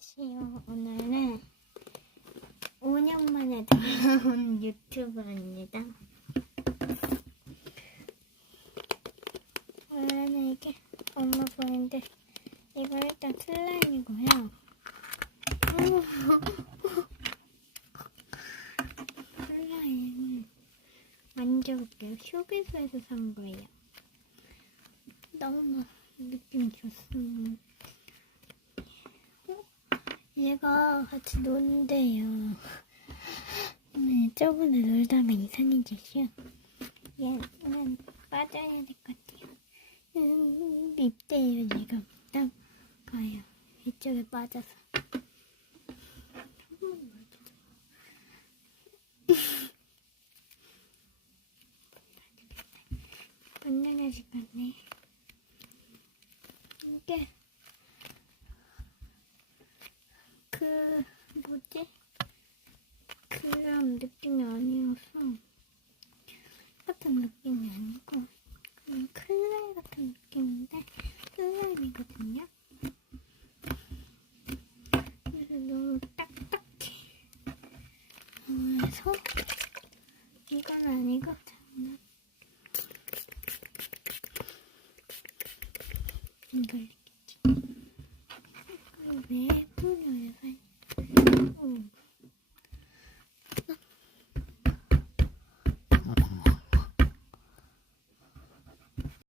안녕하세요. 오늘은 5년 만에 돌아온 유튜브입니다. 원래는 이게 엄마 보이는데 이거 일단 슬라임이고요. 슬라임을 만져볼게요. 쇼핑에서 산 거예요. 너무 느낌 좋습니다. 얘가 같이 노는데요. 네, 저번에 놀다가 이상해졌어요. 얘는 빠져야 될 것 같아요. 음, 밉대요, 지금. 딱 가요. 이쪽에 빠져서. 건강해질 것 같네. 이게 그 뭐지? 그런 느낌이 아니어서 같은 느낌이 아니고 그냥 클레이 같은 느낌인데 슬라임이거든요. 그래서 너무 딱딱해. 그래서 이건 저는 이걸 이렇게 이걸 왜 뿌려요?